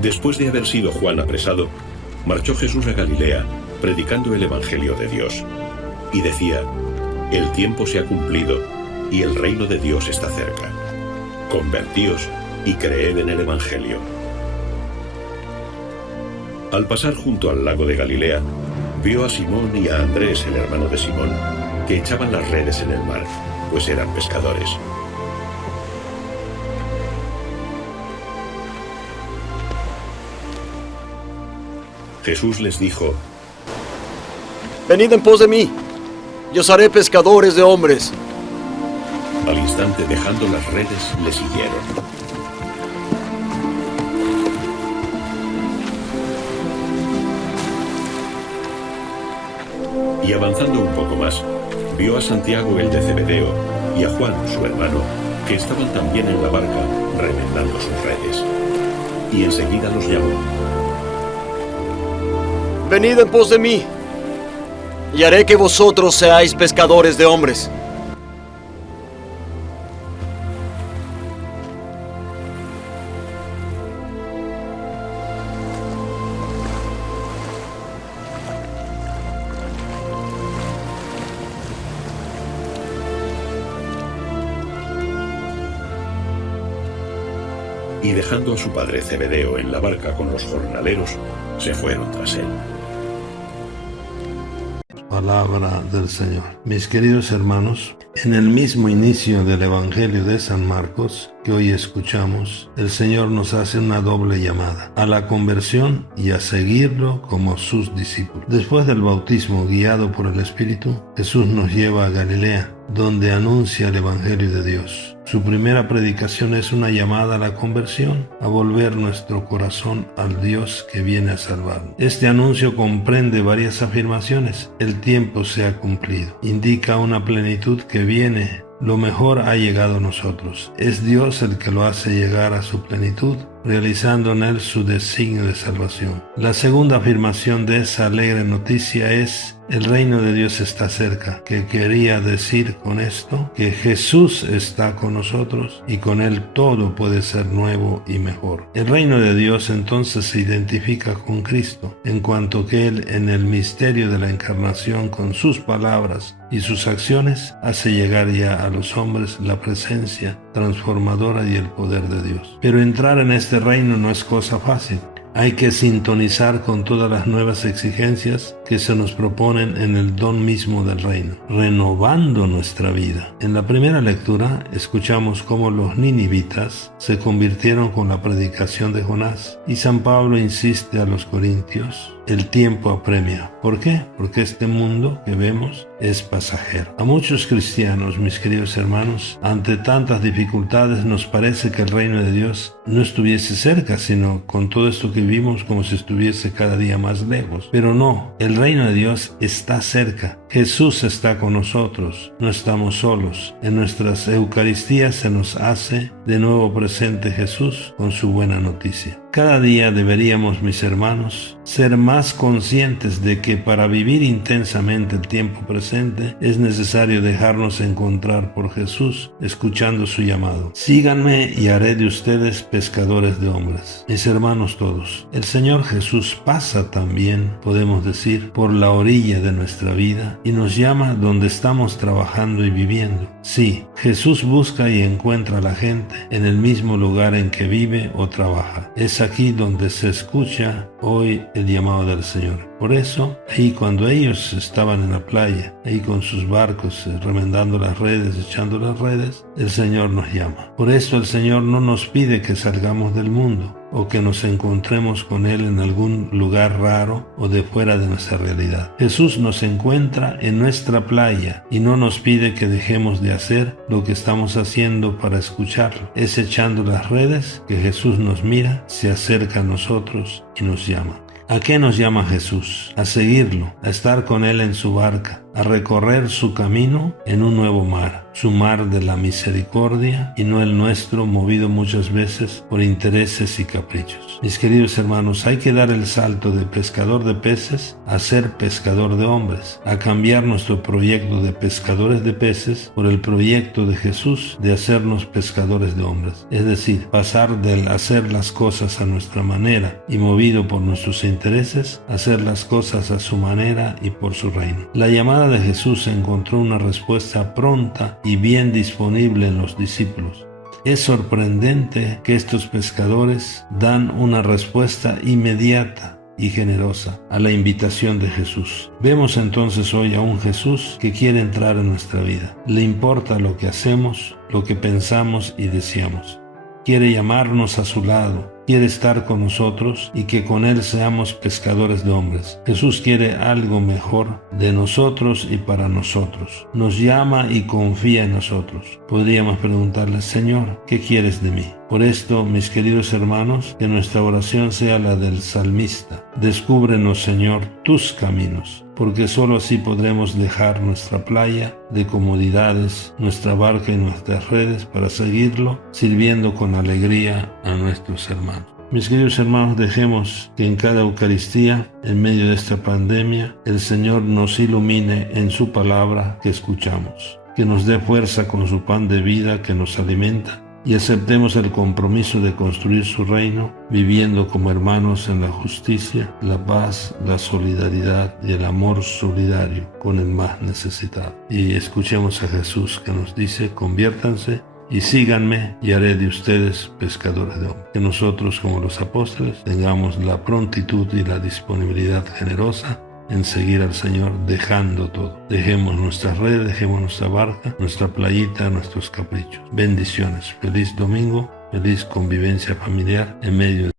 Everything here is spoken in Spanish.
Después de haber sido Juan apresado, marchó Jesús a Galilea, predicando el Evangelio de Dios. Y decía: el tiempo se ha cumplido, y el reino de Dios está cerca. Convertíos y creed en el Evangelio. Al pasar junto al lago de Galilea, vio a Simón y a Andrés, el hermano de Simón, que echaban las redes en el mar, pues eran pescadores. Jesús les dijo: venid en pos de mí, y os haré pescadores de hombres. Al instante, dejando las redes, le siguieron. Y avanzando un poco más, vio a Santiago el de Zebedeo y a Juan, su hermano, que estaban también en la barca, remendando sus redes. Y enseguida los llamó: venid en pos de mí, y haré que vosotros seáis pescadores de hombres. Y dejando a su padre Zebedeo en la barca con los jornaleros, se fueron tras él. Palabra del Señor. Mis queridos hermanos, en el mismo inicio del Evangelio de San Marcos que hoy escuchamos, el Señor nos hace una doble llamada: a la conversión y a seguirlo como sus discípulos. Después del bautismo guiado por el Espíritu, Jesús nos lleva a Galilea, donde anuncia el Evangelio de Dios. Su primera predicación es una llamada a la conversión, a volver nuestro corazón al Dios que viene a salvarnos. Este anuncio comprende varias afirmaciones. El tiempo se ha cumplido. Indica una plenitud que viene. Lo mejor ha llegado a nosotros. Es Dios el que lo hace llegar a su plenitud, realizando en él su designio de salvación. La segunda afirmación de esa alegre noticia es: el reino de Dios está cerca, que quería decir con esto que Jesús está con nosotros y con él todo puede ser nuevo y mejor. El reino de Dios entonces se identifica con Cristo, en cuanto que él, en el misterio de la encarnación, con sus palabras y sus acciones, hace llegar ya a los hombres la presencia transformadora y el poder de Dios. Pero entrar en este reino no es cosa fácil. Hay que sintonizar con todas las nuevas exigencias que se nos proponen en el don mismo del reino, renovando nuestra vida. En la primera lectura escuchamos cómo los ninivitas se convirtieron con la predicación de Jonás, y San Pablo insiste a los corintios: el tiempo apremia. ¿Por qué? Porque este mundo que vemos es pasajero. A muchos cristianos, mis queridos hermanos, ante tantas dificultades nos parece que el reino de Dios no estuviese cerca, sino con todo esto que vivimos como si estuviese cada día más lejos. Pero no, el reino de Dios está cerca. Jesús está con nosotros, no estamos solos. En nuestras Eucaristías se nos hace de nuevo presente Jesús con su buena noticia. Cada día deberíamos, mis hermanos, ser más conscientes de que para vivir intensamente el tiempo presente es necesario dejarnos encontrar por Jesús, escuchando su llamado. Síganme y haré de ustedes pescadores de hombres. Mis hermanos todos, el Señor Jesús pasa también, podemos decir, por la orilla de nuestra vida y nos llama donde estamos trabajando y viviendo. Sí, Jesús busca y encuentra a la gente en el mismo lugar en que vive o trabaja. Es aquí donde se escucha hoy el llamado del Señor. Por eso, ahí cuando ellos estaban en la playa, ahí con sus barcos, remendando las redes, echando las redes, el Señor nos llama. Por eso el Señor no nos pide que salgamos del mundo o que nos encontremos con Él en algún lugar raro o de fuera de nuestra realidad. Jesús nos encuentra en nuestra playa y no nos pide que dejemos de hacer lo que estamos haciendo para escucharlo. Es echando las redes que Jesús nos mira, se acerca a nosotros y nos llama. ¿A qué nos llama Jesús? A seguirlo, a estar con Él en su barca, a recorrer su camino en un nuevo mar, su mar de la misericordia y no el nuestro, movido muchas veces por intereses y caprichos. Mis queridos hermanos, hay que dar el salto de pescador de peces a ser pescador de hombres, a cambiar nuestro proyecto de pescadores de peces por el proyecto de Jesús de hacernos pescadores de hombres. Es decir, pasar del hacer las cosas a nuestra manera y movido por nuestros intereses, a hacer las cosas a su manera y por su reino. La llamada de Jesús encontró una respuesta pronta y bien disponible en los discípulos. Es sorprendente que estos pescadores dan una respuesta inmediata y generosa a la invitación de Jesús. Vemos entonces hoy a un Jesús que quiere entrar en nuestra vida. Le importa lo que hacemos, lo que pensamos y deseamos. Quiere llamarnos a su lado, quiere estar con nosotros y que con Él seamos pescadores de hombres. Jesús quiere algo mejor de nosotros y para nosotros. Nos llama y confía en nosotros. Podríamos preguntarle: Señor, ¿qué quieres de mí? Por esto, mis queridos hermanos, que nuestra oración sea la del salmista. Descúbrenos, Señor, tus caminos, porque sólo así podremos dejar nuestra playa de comodidades, nuestra barca y nuestras redes para seguirlo, sirviendo con alegría a nuestros hermanos. Mis queridos hermanos, dejemos que en cada Eucaristía, en medio de esta pandemia, el Señor nos ilumine en su palabra que escuchamos, que nos dé fuerza con su pan de vida que nos alimenta, y aceptemos el compromiso de construir su reino, viviendo como hermanos en la justicia, la paz, la solidaridad y el amor solidario con el más necesitado. Y escuchemos a Jesús que nos dice: conviértanse y síganme y haré de ustedes pescadores de hombres. Que nosotros, como los apóstoles, tengamos la prontitud y la disponibilidad generosa en seguir al Señor, dejando todo. Dejemos nuestras redes, dejemos nuestra barca, nuestra playita, nuestros caprichos. Bendiciones. Feliz domingo, feliz convivencia familiar en medio de